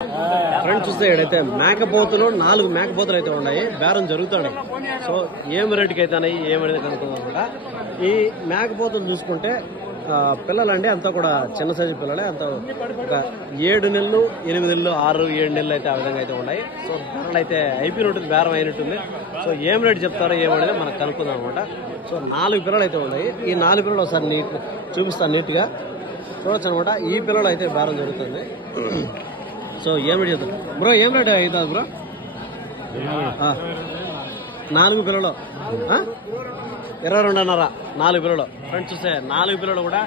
Friends చూస్తే ఇక్కడైతే మేకపోతులు 4 మేకపోతులు అయితే ఉన్నాయి, బేరం జరుగుతున్నాయి. సో ఏం రేటుకి అయితే ఏమనేది కనుక్కుందాం అనమాట. ఈ మేకపోతులు చూసుకుంటే పిల్లలండి అంతా కూడా చిన్న సైజు పిల్లలే, అంత ఒక 7 నెలలు 8 నెలలు 6 7 నెలలు అయితే ఆ విధంగా అయితే ఉన్నాయి. సో ధరలు అయితే అయిపోయినట్టుంది, బేరం అయినట్టుంది. సో ఏం రేటు చెప్తారో ఏమనేది మనకు కనుక్కుందాం అనమాట. సో 4 పిల్లలు అయితే ఉన్నాయి. ఈ 4 పిల్లలు ఒకసారి నీట్ చూపిస్తాను, నీట్గా చూడొచ్చు అనమాట. ఈ పిల్లలు అయితే బేరం జరుగుతుంది. సో ఏం రేటు చెప్తారు బ్రో, ఏం రేటు అవుతుంది బ్రో? 4 పిల్లలు 22.5 4 పిల్లలు. ఫ్రెండ్స్ చూస్తే 4 పిల్లలు కూడా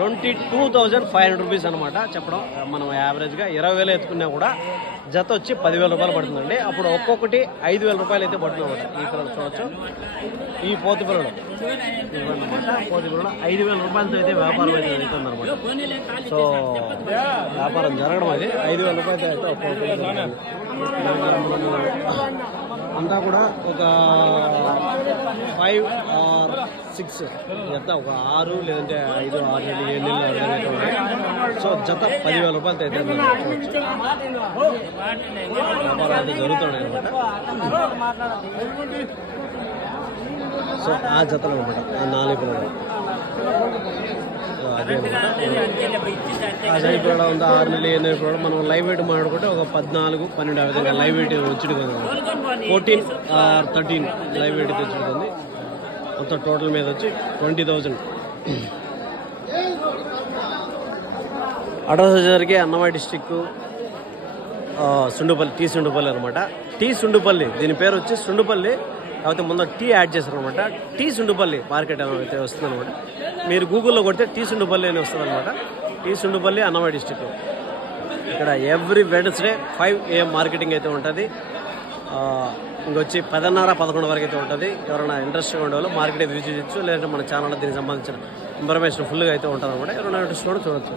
22,500 రూపీస్ అనమాట చెప్పడం. మనం యావరేజ్గా 20,000 ఎత్తుకున్నా కూడా జత వచ్చి 10,000 రూపాయలు పడుతుందండి. అప్పుడు ఒక్కొక్కటి 5,000 రూపాయలు అయితే పడుతుంది అనమాట. ఈ పిల్లలు చూడవచ్చు, ఈ పోతు పిల్లలు అనమాట. పోతు పిల్లలు 5,000 రూపాయలతో అయితే వ్యాపారం అయితే అవుతుంది అనమాట. సో వ్యాపారం జరగడం అది 5,000 రూపాయలతో అయితే ఒక్కొక్క అంతా కూడా ఒక 5 or 6 జత, ఒక 6 లేదంటే 5 6 నెలలు 7 నెలలు విధంగా అయితే ఉన్నాయి. సో జత 10,000 రూపాయలతో అయితే వ్యాపారం అయితే జరుగుతున్నాయి అనమాట. సో ఆ జతలు అనమాట, ఆ 4 పిల్లలు అదే అనమాట. ఆ సైడ్ పిల్లలు ఉంది 6 నెలలు 7 నెలలు పిల్లలు. మనం లైవ్ వెయిట్ మాట్లాడుకుంటే ఒక 14 12 ఆ విధంగా లైవ్ వెయిట్ వచ్చింది కదా, 14 or 13 లైవ్ వెయిట్ తెచ్చుకుంటుంది. మొత్తం టోటల్ మీద వచ్చి 20,000. అడ్రస్ వచ్చేసరికి అన్నమయ్య డిస్టిక్ సుండుపల్లి, టీ సుండుపల్లి అనమాట. టీ సుండుపల్లి, దీని పేరు వచ్చి సుండుపల్లి, కాకపోతే ముందు టీ యాడ్ చేస్తారు అనమాట. టీ సుండుపల్లి మార్కెట్ అయితే వస్తుంది అనమాట. మీరు గూగుల్లో కొడితే టీ సుండుపల్లి అని వస్తుంది అనమాట. T Sundupalli Annamayya district. ఇక్కడ ఎవ్రీ వెడ్నెస్డే 5 AM మార్కెటింగ్ అయితే ఉంటుంది. ఇంకొచ్చి 10:30 11 వరకు అయితే ఉంటుంది. ఎవరైనా ఇంట్రెస్ట్గా ఉండేవాళ్ళు మార్కెట్ విజిట్ చేయొచ్చు, లేదంటే మన ఛానల్లో దీనికి సంబంధించిన ఇన్ఫర్మేషన్ ఫుల్గా అయితే ఉంటుంది అనమాట. ఎవరైనా ఇంట్రెస్ట్ కూడా చూడొచ్చు.